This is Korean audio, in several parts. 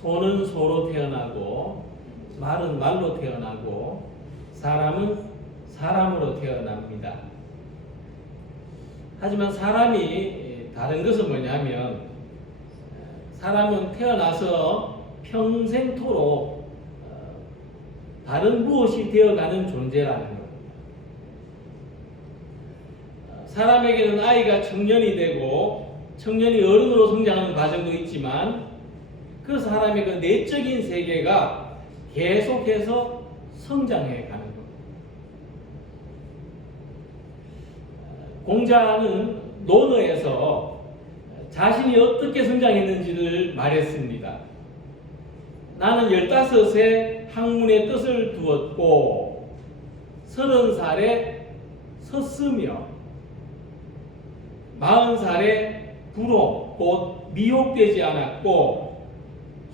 소는 소로 태어나고 말은 말로 태어나고 사람은 사람으로 태어납니다. 하지만 사람이 다른 것은 뭐냐면 사람은 태어나서 평생토록 다른 무엇이 되어가는 존재라는 겁니다. 사람에게는 아이가 청년이 되고 청년이 어른으로 성장하는 과정도 있지만 그 사람의 그 내적인 세계가 계속해서 성장해 가는 겁니다. 공자는 논어에서 자신이 어떻게 성장했는지를 말했습니다. 나는 15세 학문의 뜻을 두었고 30살에 섰으며 40살에 부로 곧 미혹되지 않았고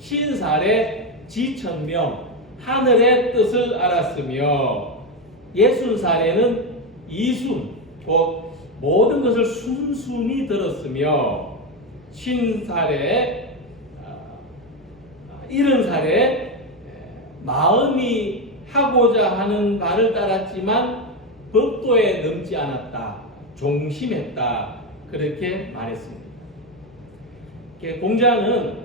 50살에 지천명 하늘의 뜻을 알았으며 60살에는 이순 곧 모든 것을 순순히 들었으며 50살에 70살에 마음이 하고자 하는 바를 따랐지만 법도에 넘지 않았다. 종심했다. 그렇게 말했습니다. 공자는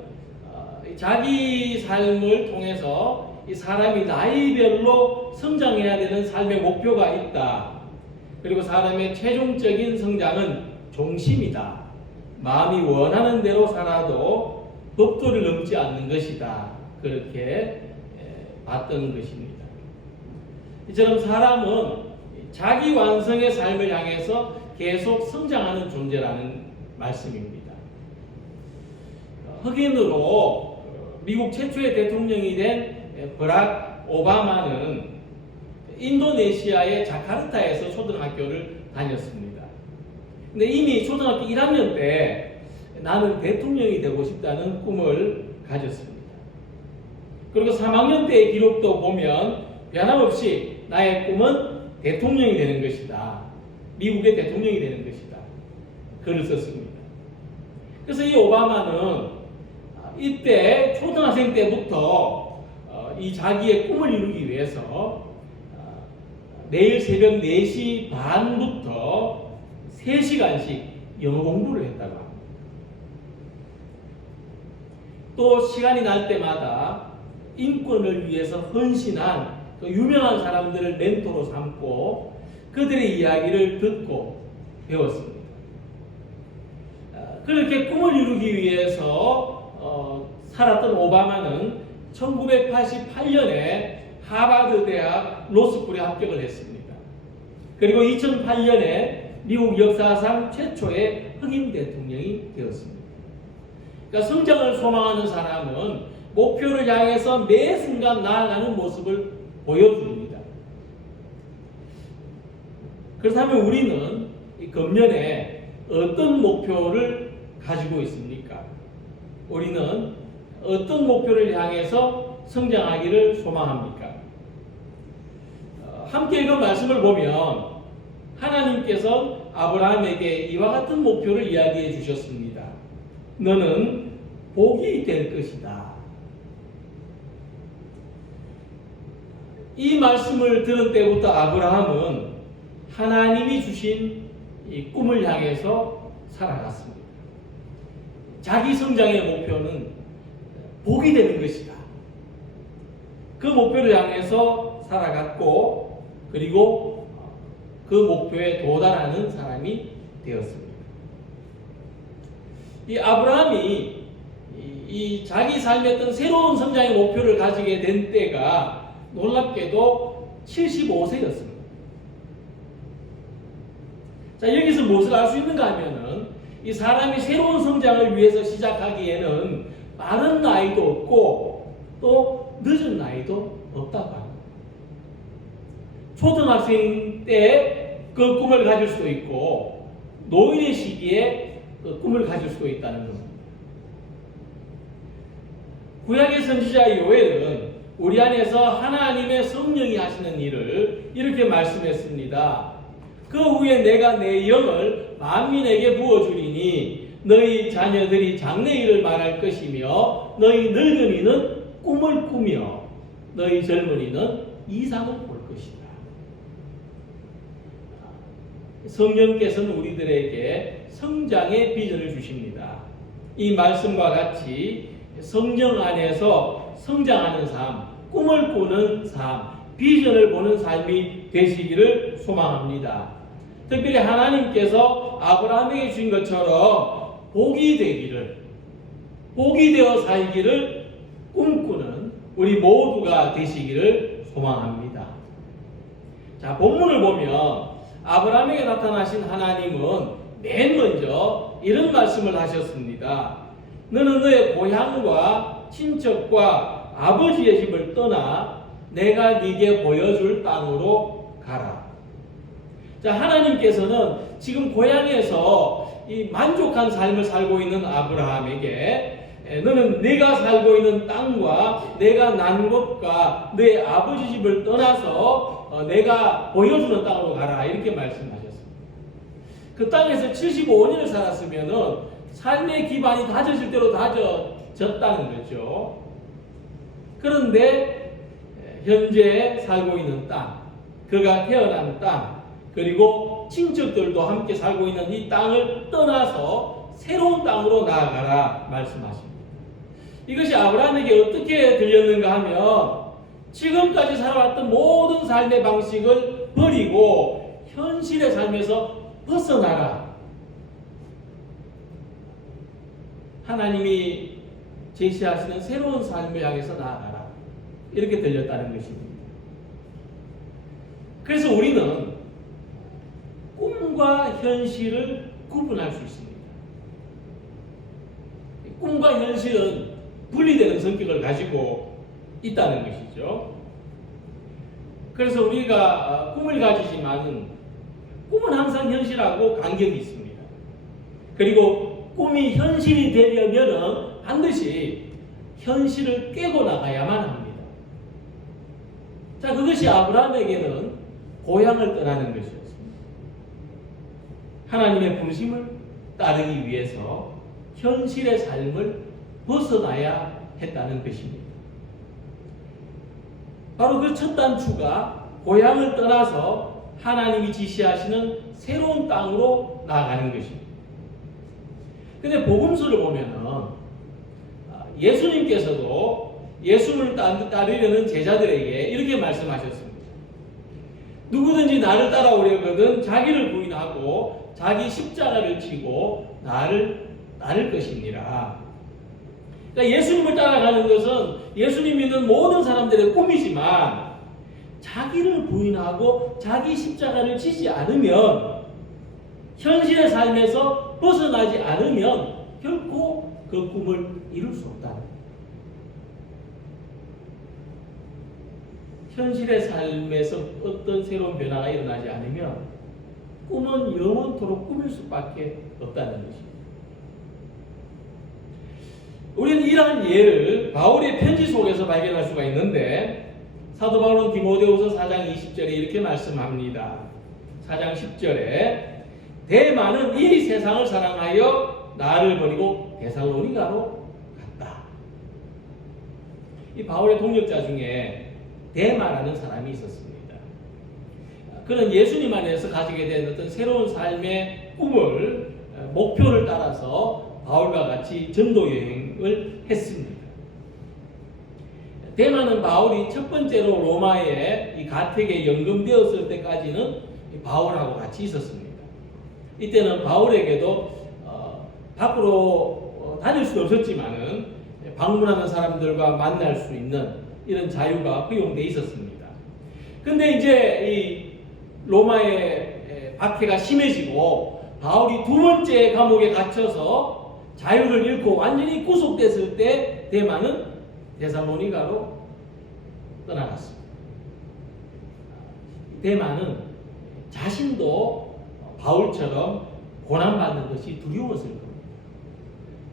자기 삶을 통해서 이 사람이 나이별로 성장해야 되는 삶의 목표가 있다. 그리고 사람의 최종적인 성장은 종심이다. 마음이 원하는 대로 살아도 법도를 넘지 않는 것이다. 그렇게 봤던 것입니다. 이처럼 사람은 자기 완성의 삶을 향해서 계속 성장하는 존재라는 말씀입니다. 흑인으로 미국 최초의 대통령이 된 버락 오바마는 인도네시아의 자카르타에서 초등학교를 다녔습니다. 근데 이미 초등학교 1학년 때 나는 대통령이 되고 싶다는 꿈을 가졌습니다. 그리고 3학년 때의 기록도 보면 변함없이 나의 꿈은 대통령이 되는 것이다. 미국의 대통령이 되는 것이다. 글을 썼습니다. 그래서 이 오바마는 이때 초등학생 때부터 이 자기의 꿈을 이루기 위해서 매일 새벽 4시 반부터 3시간씩 영어 공부를 했다고 합니다. 또 시간이 날 때마다 인권을 위해서 헌신한 유명한 사람들을 멘토로 삼고 그들의 이야기를 듣고 배웠습니다. 그렇게 꿈을 이루기 위해서 살았던 오바마는 1988년에 하버드 대학 로스쿨에 합격을 했습니다. 그리고 2008년에 미국 역사상 최초의 흑인 대통령이 되었습니다. 그러니까 성장을 소망하는 사람은 목표를 향해서 매 순간 나아가는 모습을 보여줍니다. 그렇다면 우리는 이 금년에 어떤 목표를 가지고 있습니까? 우리는 어떤 목표를 향해서 성장하기를 소망합니까? 함께 읽은 말씀을 보면 하나님께서 아브라함에게 이와 같은 목표를 이야기해 주셨습니다. 너는 복이 될 것이다. 이 말씀을 들은 때부터 아브라함은 하나님이 주신 이 꿈을 향해서 살아갔습니다. 자기 성장의 목표는 복이 되는 것이다. 그 목표를 향해서 살아갔고 그리고 그 목표에 도달하는 사람이 되었습니다. 이 아브라함이 이 자기 삶의 어떤 새로운 성장의 목표를 가지게 된 때가 놀랍게도 75세였습니다. 자, 여기서 무엇을 알 수 있는가 하면은 이 사람이 새로운 성장을 위해서 시작하기에는 빠른 나이도 없고 또 늦은 나이도 없다고 합니다. 초등학생 때 그 꿈을 가질 수도 있고 노인의 시기에 그 꿈을 가질 수도 있다는 겁니다. 구약의 선지자 요엘은 우리 안에서 하나님의 성령이 하시는 일을 이렇게 말씀했습니다. 그 후에 내가 내 영을 만민에게 부어주리니 너희 자녀들이 장래일을 말할 것이며 너희 늙은이는 꿈을 꾸며 너희 젊은이는 이상을 볼 것이다. 성령께서는 우리들에게 성장의 비전을 주십니다. 이 말씀과 같이 성령 안에서 성장하는 삶, 꿈을 꾸는 삶, 비전을 보는 삶이 되시기를 소망합니다. 특별히 하나님께서 아브라함에게 주신 것처럼 복이 되어 살기를 꿈꾸는 우리 모두가 되시기를 소망합니다. 자, 본문을 보면 아브라함에게 나타나신 하나님은 맨 먼저 이런 말씀을 하셨습니다. 너는 너의 고향과 친척과 아버지의 집을 떠나 내가 네게 보여줄 땅으로 가라. 자, 하나님께서는 지금 고향에서 이 만족한 삶을 살고 있는 아브라함에게 너는 내가 살고 있는 땅과 내가 난 곳과 내 아버지 집을 떠나서 내가 보여주는 땅으로 가라, 이렇게 말씀하셨습니다. 그 땅에서 75년을 살았으면 삶의 기반이 다져질 대로 다져졌다는 거죠. 그런데 현재 살고 있는 땅, 그가 태어난 땅, 그리고 친척들도 함께 살고 있는 이 땅을 떠나서 새로운 땅으로 나아가라 말씀하십니다. 이것이 아브라함에게 어떻게 들렸는가 하면 지금까지 살아왔던 모든 삶의 방식을 버리고 현실의 삶에서 벗어나라. 하나님이 제시하시는 새로운 삶을 향해서 나아가라. 이렇게 들렸다는 것입니다. 그래서 우리는 꿈과 현실을 구분할 수 있습니다. 꿈과 현실은 분리되는 성격을 가지고 있다는 것이죠. 그래서 우리가 꿈을 가지지만 꿈은 항상 현실하고 간격이 있습니다. 그리고 꿈이 현실이 되려면 반드시 현실을 깨고 나가야만 합니다. 자, 그것이 아브라함에게는 고향을 떠나는 것이었습니다. 하나님의 부르심을 따르기 위해서 현실의 삶을 벗어나야 했다는 것입니다. 바로 그 첫 단추가 고향을 떠나서 하나님이 지시하시는 새로운 땅으로 나아가는 것입니다. 근데 복음서를 보면은 예수님께서도 예수를 따르려는 제자들에게 이렇게 말씀하셨습니다. 누구든지 나를 따라오려거든 자기를 부인하고 자기 십자가를 지고 나를 따를 것이니라. 그러니까 예수님을 따라가는 것은 예수님 믿는 모든 사람들의 꿈이지만 자기를 부인하고 자기 십자가를 지지 않으면, 현실의 삶에서 벗어나지 않으면 결코 그 꿈을 이룰 수 없다. 현실의 삶에서 어떤 새로운 변화가 일어나지 않으면 꿈은 영원토록 꿈일 수밖에 없다는 것입니다. 우리는 이러한 예를 바울의 편지 속에서 발견할 수가 있는데, 사도 바울은 디모데후서 4장 20절에 이렇게 말씀합니다. 4장 10절에 대만은 이 세상을 사랑하여 나를 버리고 데살로니가로 갔다. 이 바울의 동역자 중에 대마라는 사람이 있었습니다. 그는 예수님 안에서 가지게 된 어떤 새로운 삶의 꿈을, 목표를 따라서 바울과 같이 전도 여행을 했습니다. 대마는 바울이 첫 번째로 로마에 이 가택에 연금되었을 때까지는 바울하고 같이 있었습니다. 이때는 바울에게도 밖으로 다닐 수는 없었지만은 방문하는 사람들과 만날 수 있는 이런 자유가 허용되어 있었습니다. 근데 이제 이 로마의 박해가 심해지고 바울이 두 번째 감옥에 갇혀서 자유를 잃고 완전히 구속됐을 때 대마는 데살로니가로 떠나갔습니다. 대마는 자신도 바울처럼 고난받는 것이 두려웠을 겁니다.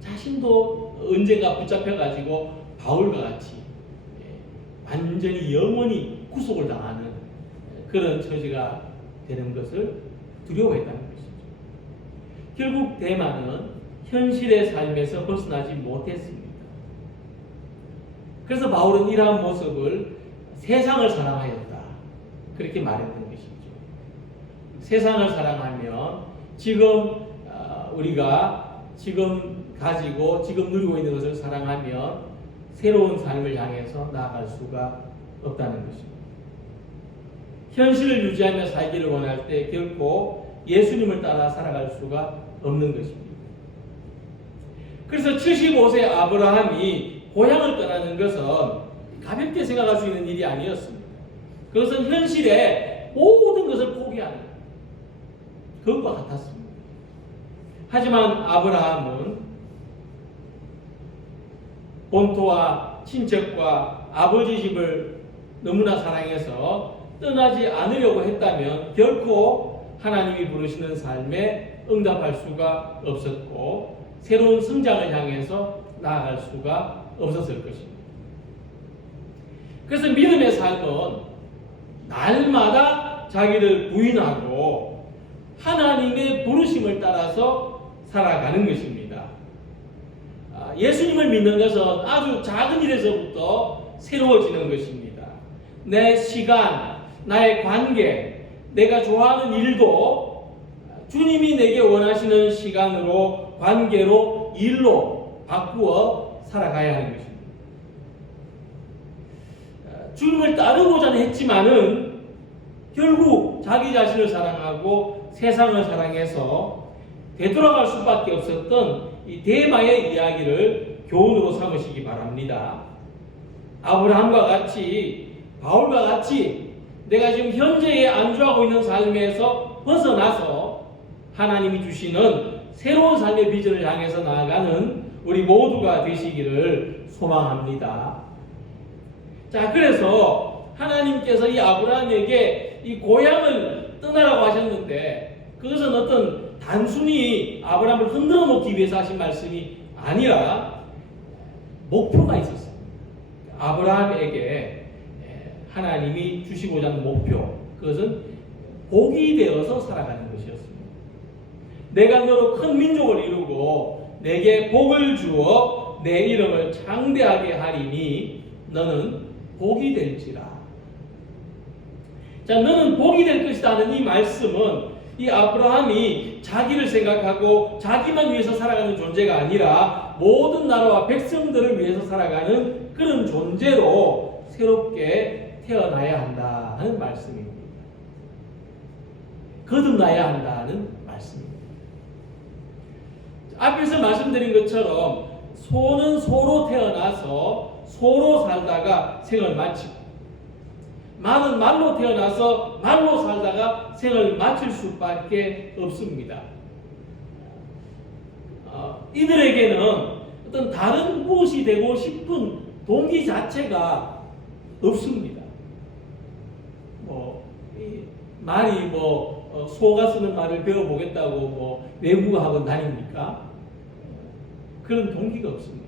자신도 언젠가 붙잡혀가지고 바울과 같이 완전히 영원히 구속을 당하는 그런 처지가 되는 것을 두려워했다는 것이죠. 결국 대마는 현실의 삶에서 벗어나지 못했습니다. 그래서 바울은 이러한 모습을 세상을 사랑하였다, 그렇게 말했던 것이죠. 세상을 사랑하면 지금 우리가 지금 가지고 지금 누리고 있는 것을 사랑하면 새로운 삶을 향해서 나아갈 수가 없다는 것입니다. 현실을 유지하며 살기를 원할 때 결코 예수님을 따라 살아갈 수가 없는 것입니다. 그래서 75세 아브라함이 고향을 떠나는 것은 가볍게 생각할 수 있는 일이 아니었습니다. 그것은 현실의 모든 것을 포기하는 그것과 같았습니다. 하지만 아브라함은 본토와 친척과 아버지 집을 너무나 사랑해서 떠나지 않으려고 했다면 결코 하나님이 부르시는 삶에 응답할 수가 없었고 새로운 성장을 향해서 나아갈 수가 없었을 것입니다. 그래서 믿음의 삶은 날마다 자기를 부인하고 하나님의 부르심을 따라서 살아가는 것입니다. 예수님을 믿는 것은 아주 작은 일에서부터 새로워지는 것입니다. 내 시간, 나의 관계, 내가 좋아하는 일도 주님이 내게 원하시는 시간으로, 관계로, 일로 바꾸어 살아가야 하는 것입니다. 주님을 따르고자 했지만은 결국 자기 자신을 사랑하고 세상을 사랑해서 되돌아갈 수밖에 없었던 이 데마의 이야기를 교훈으로 삼으시기 바랍니다. 아브라함과 같이, 바울과 같이 내가 지금 현재에 안주하고 있는 삶에서 벗어나서 하나님이 주시는 새로운 삶의 비전을 향해서 나아가는 우리 모두가 되시기를 소망합니다. 자, 그래서 하나님께서 이 아브라함에게 이 고향을 떠나라고 하셨는데 그것은 어떤 단순히 아브라함을 흔들어 놓기 위해서 하신 말씀이 아니라 목표가 있었습니다. 아브라함에게 하나님이 주시고자 하는 목표, 그것은 복이 되어서 살아가는 것이었습니다. 내가 너로 큰 민족을 이루고 내게 복을 주어 내 이름을 창대하게 하리니 너는 복이 될지라. 자, 너는 복이 될 것이다 하는 이 말씀은 이 아브라함이 자기를 생각하고 자기만 위해서 살아가는 존재가 아니라 모든 나라와 백성들을 위해서 살아가는 그런 존재로 새롭게 태어나야 한다 하는 말씀입니다. 거듭나야 한다는 말씀입니다. 앞에서 말씀드린 것처럼 소는 소로 태어나서 소로 살다가 생을 마치고 말은 말로 태어나서 말로 살다가 생을 마칠 수밖에 없습니다. 이들에게는 어떤 다른 무엇이 되고 싶은 동기 자체가 없습니다. 말이 소가 쓰는 말을 배워보겠다고 외국어 학원 다닙니까? 그런 동기가 없습니다.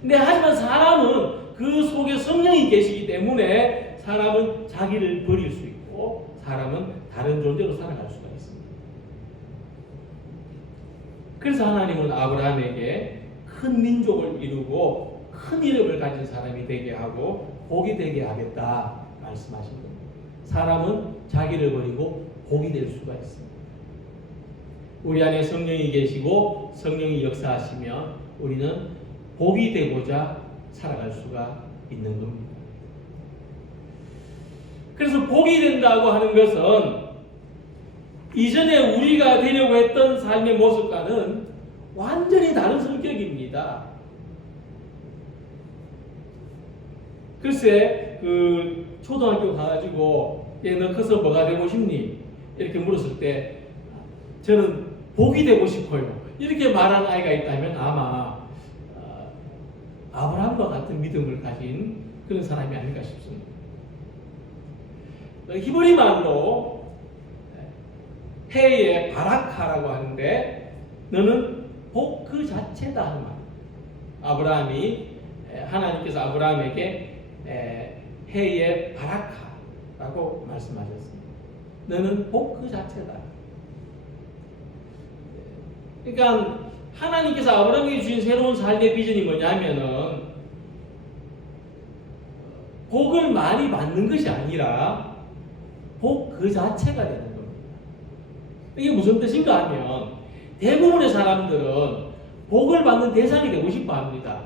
근데 하지만 사람은 그 속에 성령이 계시기 때문에 사람은 자기를 버릴 수 있고 사람은 다른 존재로 살아갈 수가 있습니다. 그래서 하나님은 아브라함에게 큰 민족을 이루고 큰 이름을 가진 사람이 되게 하고 복이 되게 하겠다 말씀하신 겁니다. 사람은 자기를 버리고 복이 될 수가 있습니다. 우리 안에 성령이 계시고 성령이 역사하시면 우리는 복이 되고자 살아갈 수가 있는 겁니다. 그래서 복이 된다고 하는 것은 이전에 우리가 되려고 했던 삶의 모습과는 완전히 다른 성격입니다. 글쎄, 초등학교 가가지고 너 커서 뭐가 되고 싶니? 이렇게 물었을 때 저는 복이 되고 싶어요. 이렇게 말한 아이가 있다면 아마 아브라함과 같은 믿음을 가진 그런 사람이 아닐까 싶습니다. 히브리 말로 해의 바라카라고 하는데 너는 복 그 자체다 하는 말. 하나님께서 아브라함에게 해의 바라카라고 말씀하셨습니다. 너는 복 그 자체다. 그러니까 하나님께서 아브라함에게 주신 새로운 삶의 비전이 뭐냐면은 복을 많이 받는 것이 아니라 복 그 자체가 되는 겁니다. 이게 무슨 뜻인가 하면 대부분의 사람들은 복을 받는 대상이 되고 싶어 합니다.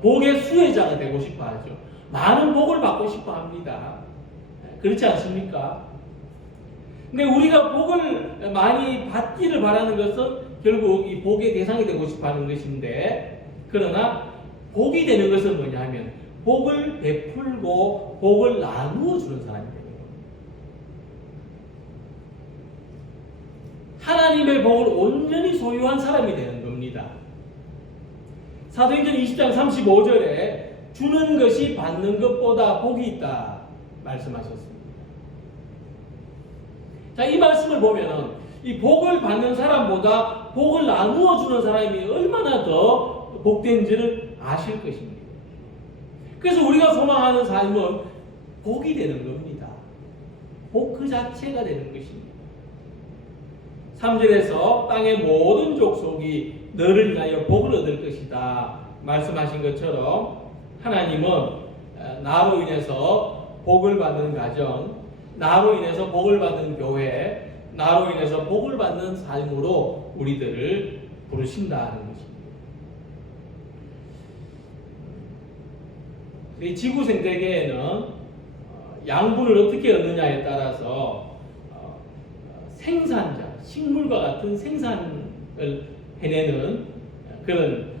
복의 수혜자가 되고 싶어 하죠. 많은 복을 받고 싶어 합니다. 그렇지 않습니까? 근데 우리가 복을 많이 받기를 바라는 것은 결국 이 복의 대상이 되고 싶어 하는 것인데, 그러나 복이 되는 것은 뭐냐면 복을 베풀고 복을 나누어 주는 사람이 되는 겁니다. 하나님의 복을 온전히 소유한 사람이 되는 겁니다. 사도행전 20장 35절에 주는 것이 받는 것보다 복이 있다 말씀하셨습니다. 자, 이 말씀을 보면은 이 복을 받는 사람보다 복을 나누어 주는 사람이 얼마나 더 복된지를 아실 것입니다. 그래서 우리가 소망하는 삶은 복이 되는 겁니다. 복 그 자체가 되는 것입니다. 3절에서 땅의 모든 족속이 너를 인하여 복을 얻을 것이다 말씀하신 것처럼, 하나님은 나로 인해서 복을 받는 가정, 나로 인해서 복을 받는 교회, 나로 인해서 복을 받는 삶으로 우리들을 부르신다는 것입니다. 이 지구 생태계에는 양분을 어떻게 얻느냐에 따라서 생산자, 식물과 같은 생산을 해내는 그런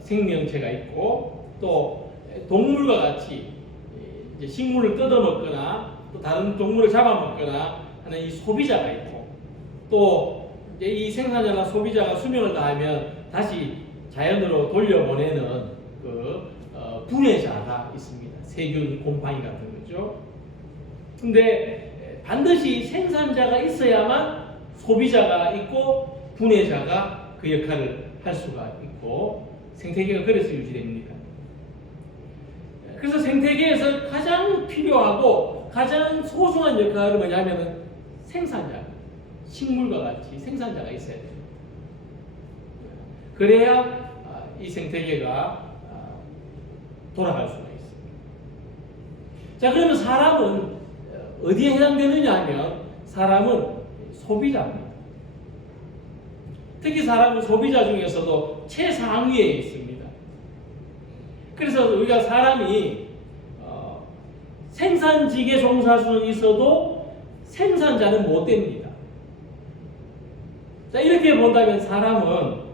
생명체가 있고, 또 동물과 같이 이제 식물을 뜯어먹거나 또 다른 동물을 잡아먹거나 하는 이 소비자가 있고, 또 이제 이 생산자나 소비자가 수명을 다하면 다시 자연으로 돌려보내는 그 분해자가 있습니다. 세균, 곰팡이 같은 거죠. 근데 반드시 생산자가 있어야만 소비자가 있고 분해자가 그 역할을 할 수가 있고, 생태계가 그래서 유지됩니다. 그래서 생태계에서 가장 필요하고 가장 소중한 역할은 뭐냐면 생산자, 식물과 같이 생산자가 있어야 돼요. 그래야 이 생태계가 돌아갈 수가 있습니다. 자, 그러면 사람은 어디에 해당되느냐 하면 사람은 소비자입니다. 특히 사람은 소비자 중에서도 최상위에 있습니다. 그래서 우리가 사람이 생산직에 종사할 수는 있어도 생산자는 못 됩니다. 자, 이렇게 본다면 사람은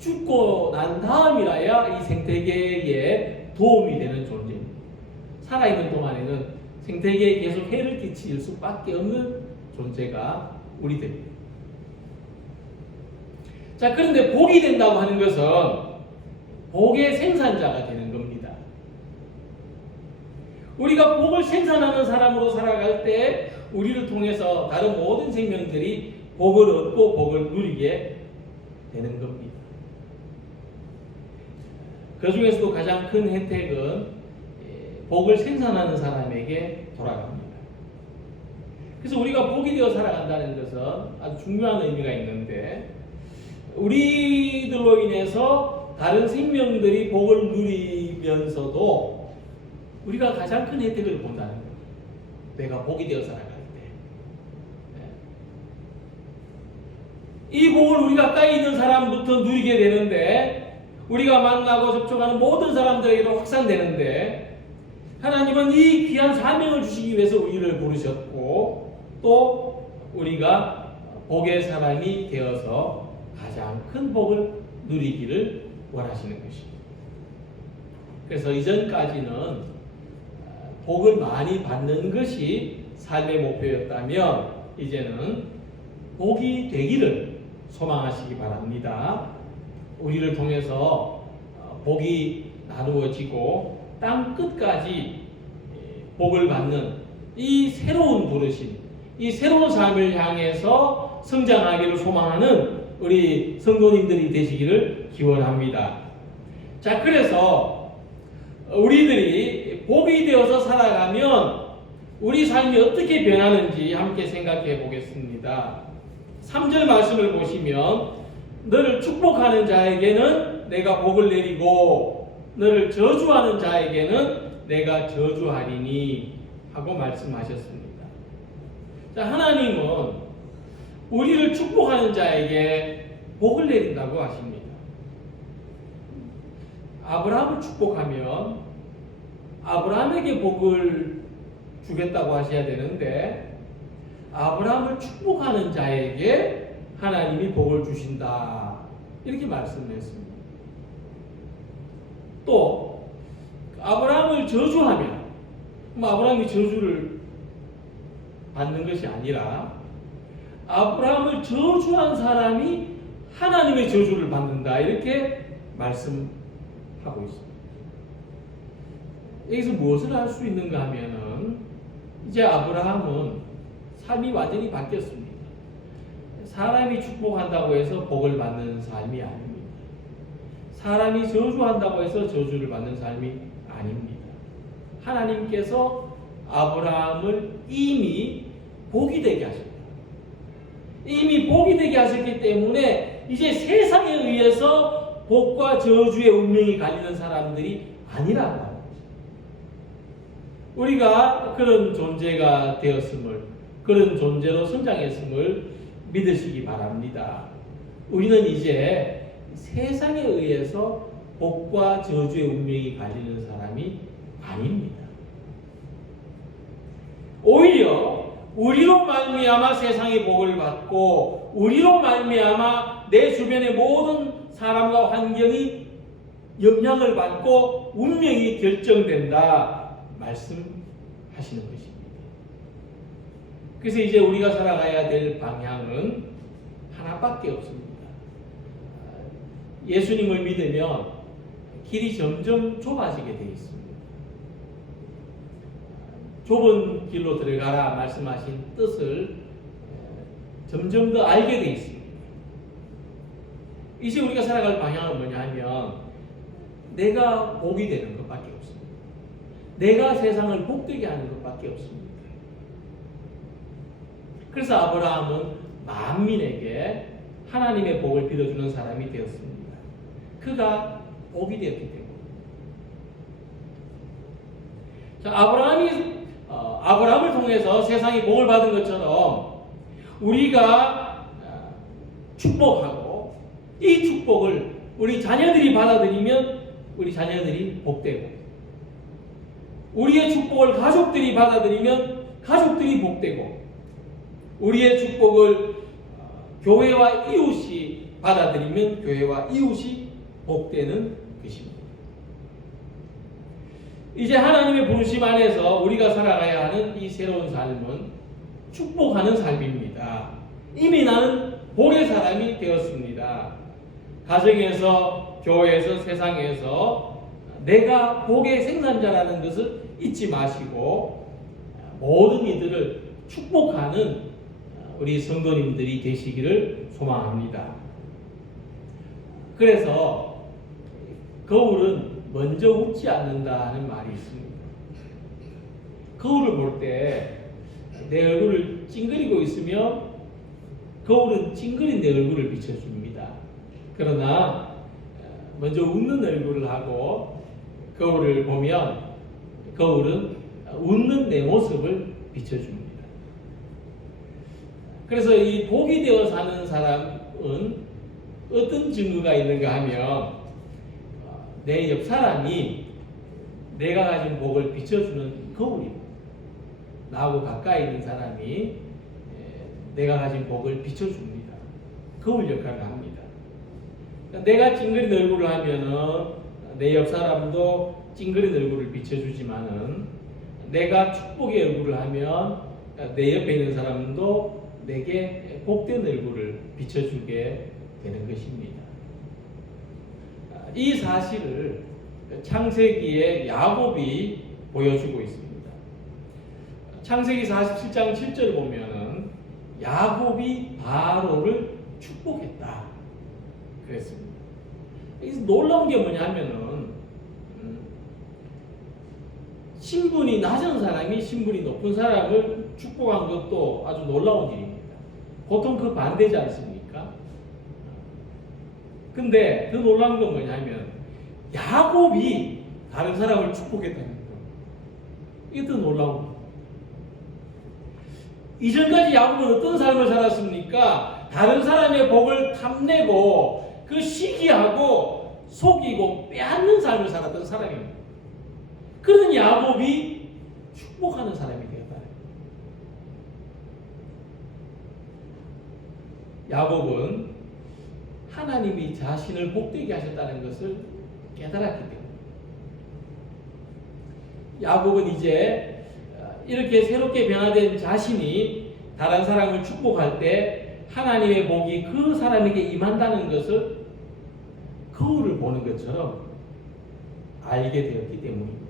죽고 난 다음이라야 이 생태계에 도움이 되는 존재입니다. 살아있는 동안에는 생태계에 계속 해를 끼칠 수밖에 없는 존재가 우리들입니다. 자, 그런데 복이 된다고 하는 것은 복의 생산자가 되는 겁니다. 우리가 복을 생산하는 사람으로 살아갈 때 우리를 통해서 다른 모든 생명들이 복을 얻고 복을 누리게 되는 겁니다. 그 중에서도 가장 큰 혜택은 복을 생산하는 사람에게 돌아갑니다. 그래서 우리가 복이 되어 살아간다는 것은 아주 중요한 의미가 있는데, 우리들로 인해서 다른 생명들이 복을 누리면서도 우리가 가장 큰 혜택을 본다는 거예요. 내가 복이 되어 살아갈 때. 이 복을 우리가 가까이 있는 사람부터 누리게 되는데, 우리가 만나고 접촉하는 모든 사람들에게도 확산되는데, 하나님은 이 귀한 사명을 주시기 위해서 우리를 부르셨고, 또 우리가 복의 사람이 되어서 가장 큰 복을 누리기를 원하시는 것입니다. 그래서 이전까지는 복을 많이 받는 것이 삶의 목표였다면 이제는 복이 되기를 소망하시기 바랍니다. 우리를 통해서 복이 나누어지고 땅 끝까지 복을 받는 이 새로운 부르심, 이 새로운 삶을 향해서 성장하기를 소망하는 우리 성도님들이 되시기를 기원합니다. 자, 그래서 우리들이 복이 되어서 살아가면 우리 삶이 어떻게 변하는지 함께 생각해 보겠습니다. 3절 말씀을 보시면 너를 축복하는 자에게는 내가 복을 내리고 너를 저주하는 자에게는 내가 저주하리니 하고 말씀하셨습니다. 자, 하나님은 우리를 축복하는 자에게 복을 내린다고 하십니다. 아브라함을 축복하면 아브라함에게 복을 주겠다고 하셔야 되는데 아브라함을 축복하는 자에게 하나님이 복을 주신다. 이렇게 말씀했습니다. 또 아브라함을 저주하면 아브라함이 저주를 받는 것이 아니라 아브라함을 저주한 사람이 하나님의 저주를 받는다. 이렇게 말씀하고 있습니다. 여기서 무엇을 할 수 있는가 하면은 이제 아브라함은 삶이 완전히 바뀌었습니다. 사람이 축복한다고 해서 복을 받는 삶이 아닙니다. 사람이 저주한다고 해서 저주를 받는 삶이 아닙니다. 하나님께서 아브라함을 이미 복이 되게 하셨다. 이미 복이 되게 하셨기 때문에 이제 세상에 의해서 복과 저주의 운명이 갈리는 사람들이 아니라고 합니다. 우리가 그런 존재가 되었음을, 그런 존재로 성장했음을 믿으시기 바랍니다. 우리는 이제 세상에 의해서 복과 저주의 운명이 갈리는 사람이 아닙니다. 오히려 우리로 말미암아 세상의 복을 받고 우리로 말미암아 내 주변의 모든 사람과 환경이 영향을 받고 운명이 결정된다 말씀하시는 것입니다. 그래서 이제 우리가 살아가야 될 방향은 하나밖에 없습니다. 예수님을 믿으면 길이 점점 좁아지게 되어 있습니다. 좁은 길로 들어가라 말씀하신 뜻을 점점 더 알게 되어 있습니다. 이제 우리가 살아갈 방향은 뭐냐 하면 내가 복이 되는 것밖에 없습니다. 내가 세상을 복되게 하는 것밖에 없습니다. 그래서 아브라함은 만민에게 하나님의 복을 빌어주는 사람이 되었습니다. 그가 복이 되었기 때문에. 자, 아브라함을 통해서 세상이 복을 받은 것처럼 우리가 축복하고 이 축복을 우리 자녀들이 받아들이면 우리 자녀들이 복되고 우리의 축복을 가족들이 받아들이면 가족들이 복되고 우리의 축복을 교회와 이웃이 받아들이면 교회와 이웃이 복되는 것입니다. 이제 하나님의 부르심 안에서 우리가 살아가야 하는 이 새로운 삶은 축복하는 삶입니다. 이미 나는 복의 사람이 되었습니다. 가정에서, 교회에서, 세상에서 내가 복의 생산자라는 것을 잊지 마시고 모든 이들을 축복하는 우리 성도님들이 되시기를 소망합니다. 그래서 거울은 먼저 웃지 않는다 하는 말이 있습니다. 거울을 볼 때 내 얼굴을 찡그리고 있으면 거울은 찡그린 내 얼굴을 비춰줍니다. 그러나 먼저 웃는 얼굴을 하고 거울을 보면 거울은 웃는 내 모습을 비춰줍니다. 그래서 이 복이 되어 사는 사람은 어떤 증거가 있는가 하면 내 옆 사람이 내가 가진 복을 비춰주는 거울입니다. 나하고 가까이 있는 사람이 내가 가진 복을 비춰줍니다. 거울 역할을 합니다. 내가 찡그린 얼굴을 하면은 내 옆 사람도 찡그린 얼굴을 비춰주지만은 내가 축복의 얼굴을 하면 내 옆에 있는 사람도 내게 복된 얼굴을 비춰주게 되는 것입니다. 이 사실을 창세기의 야곱이 보여주고 있습니다. 창세기 47장 7절을 보면은 야곱이 바로를 축복했다 그랬습니다. 여기서 놀라운 게 뭐냐면은 신분이 낮은 사람이 신분이 높은 사람을 축복한 것도 아주 놀라운 일입니다. 보통 그 반대지 않습니까? 근데 더 놀라운 건 뭐냐면 야곱이 다른 사람을 축복했다는 거. 이게 더 놀라운 거. 이전까지 야곱은 어떤 삶을 살았습니까? 다른 사람의 복을 탐내고 그 시기하고 속이고 빼앗는 삶을 살았던 사람입니다. 그런 야곱이 축복하는 사람이 되었다. 야곱은 하나님이 자신을 복되게 하셨다는 것을 깨달았기 때문에 야곱은 이제 이렇게 새롭게 변화된 자신이 다른 사람을 축복할 때 하나님의 복이 그 사람에게 임한다는 것을 거울을 보는 것처럼 알게 되었기 때문입니다.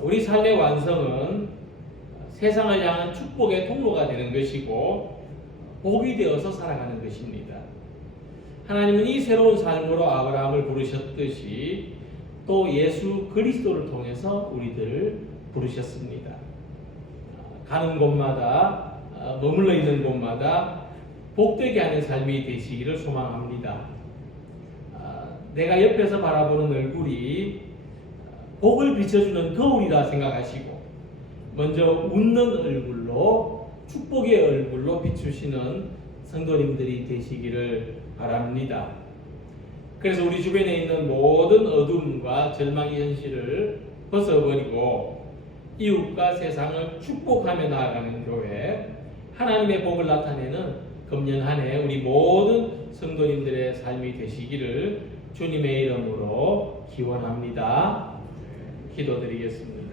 우리 삶의 완성은 세상을 향한 축복의 통로가 되는 것이고 복이 되어서 살아가는 것입니다. 하나님은 이 새로운 삶으로 아브라함을 부르셨듯이 또 예수 그리스도를 통해서 우리들을 부르셨습니다. 가는 곳마다 머물러 있는 곳마다 복되게 하는 삶이 되시기를 소망합니다. 내가 옆에서 바라보는 얼굴이 복을 비춰주는 거울이라 생각하시고 먼저 웃는 얼굴로 축복의 얼굴로 비추시는 성도님들이 되시기를 바랍니다. 그래서 우리 주변에 있는 모든 어둠과 절망의 현실을 벗어버리고 이웃과 세상을 축복하며 나아가는 교회, 하나님의 복을 나타내는 금년 한 해 우리 모든 성도님들의 삶이 되시기를 주님의 이름으로 기원합니다. 기도드리겠습니다.